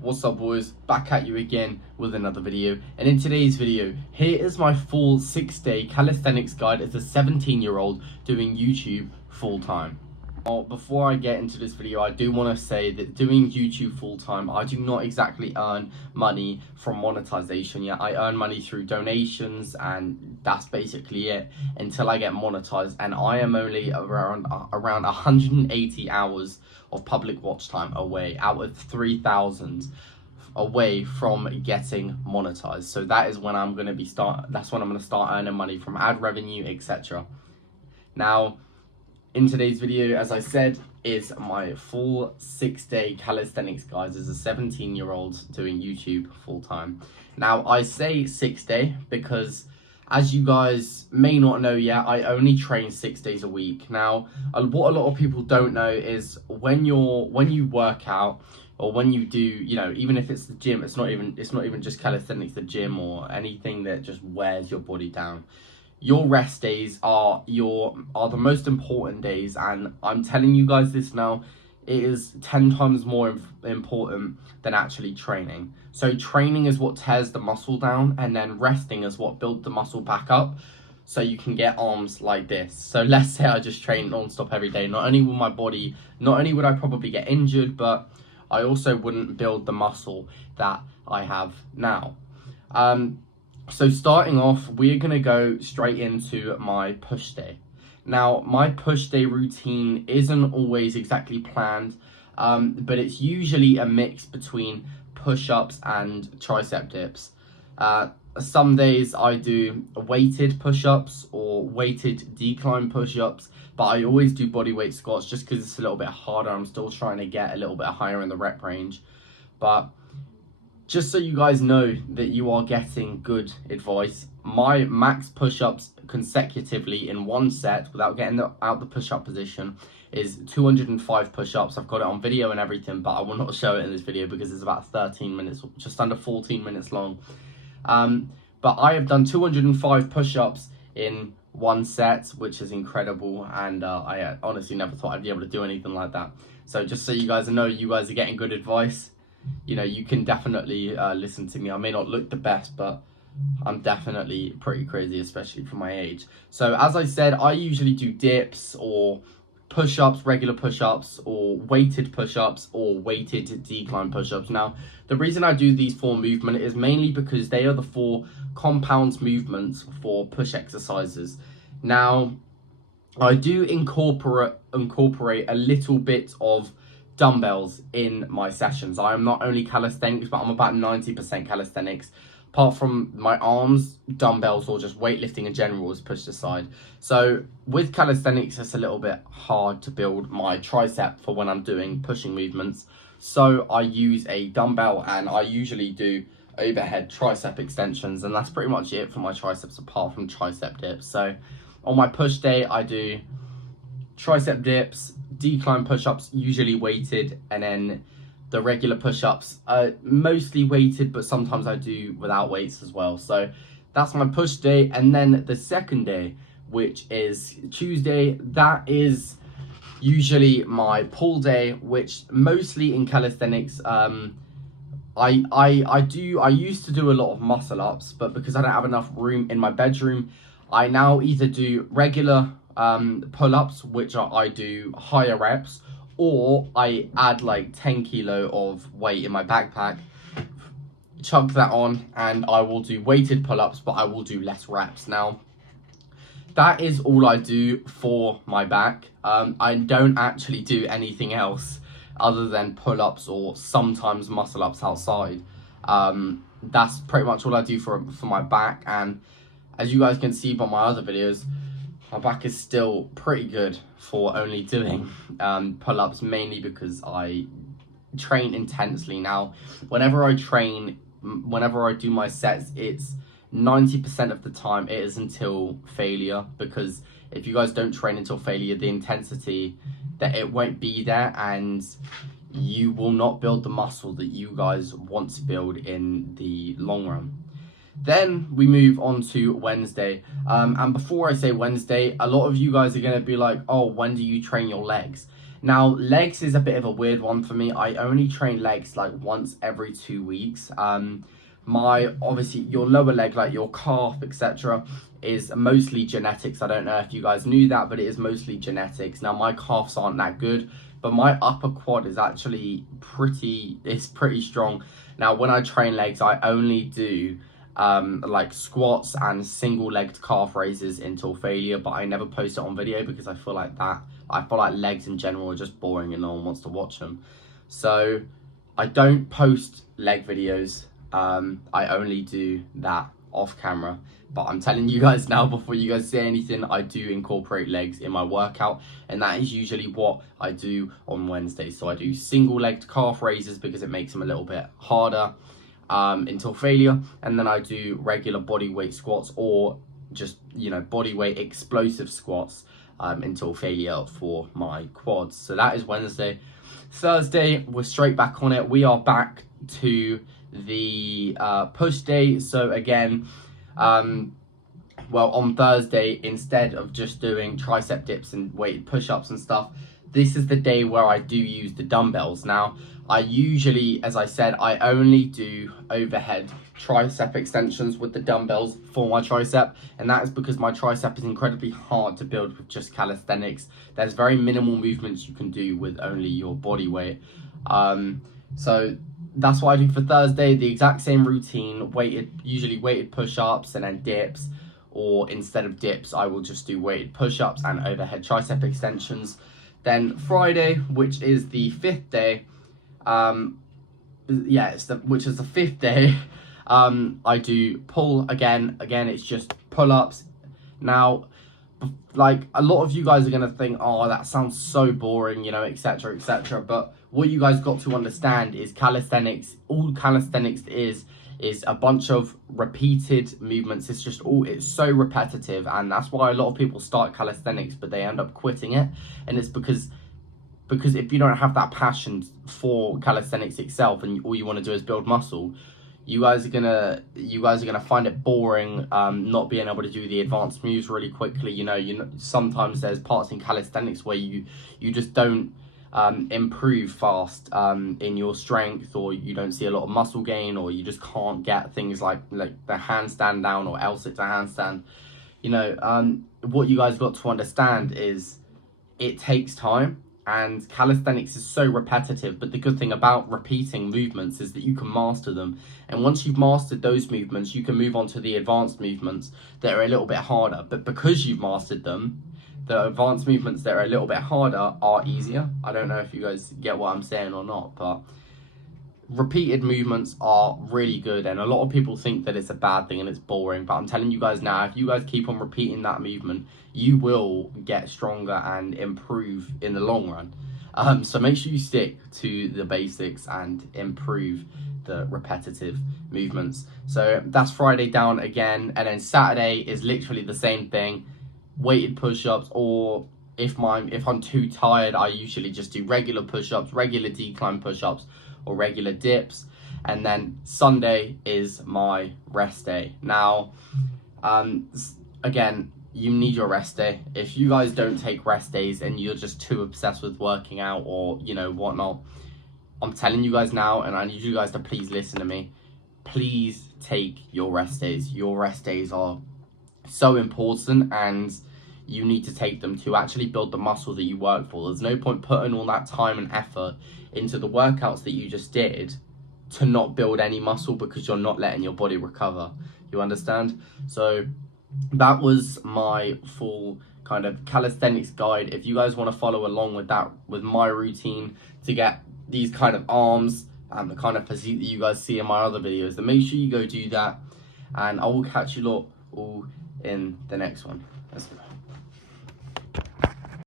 What's up, boys? Back at you again with another video. And in today's video, here is my full 6-day calisthenics guide as a 17-year-old doing YouTube full-time. Before I get into this video, I do want to say that doing YouTube full-time, I do not exactly earn money from monetization yet. I earn money through donations, and that's basically it until I get monetized. And I am only around 180 hours of public watch time away out of 3,000 away from getting monetized. So that is when I'm going to that's when I'm going to start earning money from ad revenue, etc. Now, in today's video, as I said, is my full 6-day calisthenics guys as a 17-year-old doing YouTube full-time. Now, I say 6-day because, as you guys may not know yet, I only train 6 days a week. Now, what a lot of people don't know is when you work out, or when you do, even if it's the gym, it's not even just calisthenics, the gym or anything that just wears your body down. Your rest days are the most important days, and I'm telling you guys this now, it is 10 times more important than actually training. So training is what tears the muscle down, and then resting is what builds the muscle back up so you can get arms like this. So let's say I just train non-stop every day. Not only would I probably get injured, but I also wouldn't build the muscle that I have now. So starting off, we're going to go straight into my push day. Now, my push day routine isn't always exactly planned, but it's usually a mix between push-ups and tricep dips. Some days I do weighted push-ups or weighted decline push-ups, but I always do bodyweight squats just because it's a little bit harder. I'm still trying to get a little bit higher in the rep range. But just so you guys know that you are getting good advice, my max push-ups consecutively in one set without getting out the push-up position is 205 push-ups. I've got it on video and everything, but I will not show it in this video because it's about 13 minutes, just under 14 minutes long. But I have done 205 push-ups in one set, which is incredible, and I honestly never thought I'd be able to do anything like that. So just so you guys know, you guys are getting good advice. You can definitely listen to me. I may not look the best, but I'm definitely pretty crazy, especially for my age. So as I said, I usually do dips or push-ups, regular push-ups, or weighted push-ups, or weighted decline push-ups. Now, the reason I do these 4 movements is mainly because they are the 4 compound movements for push exercises. Now, I do incorporate a little bit of dumbbells in my sessions. I am not only calisthenics, but I'm about 90% calisthenics. Apart from my arms, dumbbells or just weightlifting in general is pushed aside. So with calisthenics, it's a little bit hard to build my tricep for when I'm doing pushing movements. So I use a dumbbell, and I usually do overhead tricep extensions, and that's pretty much it for my triceps apart from tricep dips. So on my push day, I do tricep dips, decline push-ups, usually weighted, and then the regular push-ups are mostly weighted, but sometimes I do without weights as well. So that's my push day. And then the second day, which is Tuesday, that is usually my pull day, which mostly in calisthenics, I used to do a lot of muscle ups, but because I don't have enough room in my bedroom, I now either do regular pull-ups, which I do higher reps, or I add like 10 kilo of weight in my backpack, chuck that on, and I will do weighted pull-ups, but I will do less reps. Now, that is all I do for my back. I don't actually do anything else other than pull-ups or sometimes muscle-ups outside. That's pretty much all I do for my back, and as you guys can see by my other videos, my back is still pretty good for only doing pull-ups, mainly because I train intensely. Now, whenever I do my sets, it's 90% of the time it is until failure, because if you guys don't train until failure, the intensity, that it won't be there, and you will not build the muscle that you guys want to build in the long run. Then we move on to Wednesday. And before I say Wednesday, a lot of you guys are going to be like, oh, when do you train your legs? Now, legs is a bit of a weird one for me. I only train legs like once every 2 weeks. Obviously your lower leg, like your calf, etc., is mostly genetics. I don't know if you guys knew that, but it is mostly genetics. Now, my calves aren't that good, but my upper quad is actually pretty strong. Now, when I train legs, I only do like squats and single-legged calf raises until failure, but I never post it on video because I feel like legs in general are just boring and no one wants to watch them. So I don't post leg videos. I only do that off camera, but I'm telling you guys now, before you guys say anything, I do incorporate legs in my workout, and that is usually what I do on Wednesdays. So I do single-legged calf raises because it makes them a little bit harder until failure, and then I do regular body weight squats, or just, you know, body weight explosive squats until failure for my quads. So that is Wednesday. Thursday, we're straight back on it. We are back to the push day. So again, well, on Thursday, instead of just doing tricep dips and weighted push-ups and stuff, this is the day where I do use the dumbbells. Now, I usually, as I said, I only do overhead tricep extensions with the dumbbells for my tricep, and that is because my tricep is incredibly hard to build with just calisthenics. There's very minimal movements you can do with only your body weight. So that's what I do for Thursday. The exact same routine, usually weighted push-ups and then dips, or instead of dips, I will just do weighted push-ups and overhead tricep extensions. Then Friday, which is the fifth day, which is the fifth day, I do pull again. Again, it's just pull-ups. Now, like, a lot of you guys are gonna think, oh, that sounds so boring, you know, etc., etc. But what you guys got to understand is calisthenics. All calisthenics is a bunch of repeated movements. It's so repetitive, and that's why a lot of people start calisthenics but they end up quitting it. And it's because if you don't have that passion for calisthenics itself and all you want to do is build muscle, you guys are gonna find it boring, not being able to do the advanced moves really quickly. You know, sometimes there's parts in calisthenics where you just don't improve fast in your strength, or you don't see a lot of muscle gain, or you just can't get things like the handstand down or L-sit to handstand. You know, what you guys got to understand is it takes time, and calisthenics is so repetitive. But the good thing about repeating movements is that you can master them, and once you've mastered those movements, you can move on to the advanced movements that are a little bit harder. But because you've mastered them, the advanced movements that are a little bit harder are easier. I don't know if you guys get what I'm saying or not, but repeated movements are really good, and a lot of people think that it's a bad thing and it's boring, but I'm telling you guys now, if you guys keep on repeating that movement, you will get stronger and improve in the long run. So make sure you stick to the basics and improve the repetitive movements. So that's Friday down again, and then Saturday is literally the same thing. Weighted push-ups, or if I'm too tired, I usually just do regular push-ups, regular decline push-ups, or regular dips. And then Sunday is my rest day. Now, again, you need your rest day. If you guys don't take rest days and you're just too obsessed with working out or, you know, whatnot, I'm telling you guys now, and I need you guys to please listen to me. Please take your rest days. Your rest days are so important, and you need to take them to actually build the muscle that you work for. There's no point putting all that time and effort into the workouts that you just did to not build any muscle because you're not letting your body recover. You understand? So that was my full kind of calisthenics guide. If you guys want to follow along with that, with my routine to get these kind of arms and the kind of physique that you guys see in my other videos, then make sure you go do that, and I will catch you lot all in the next one. Let's go.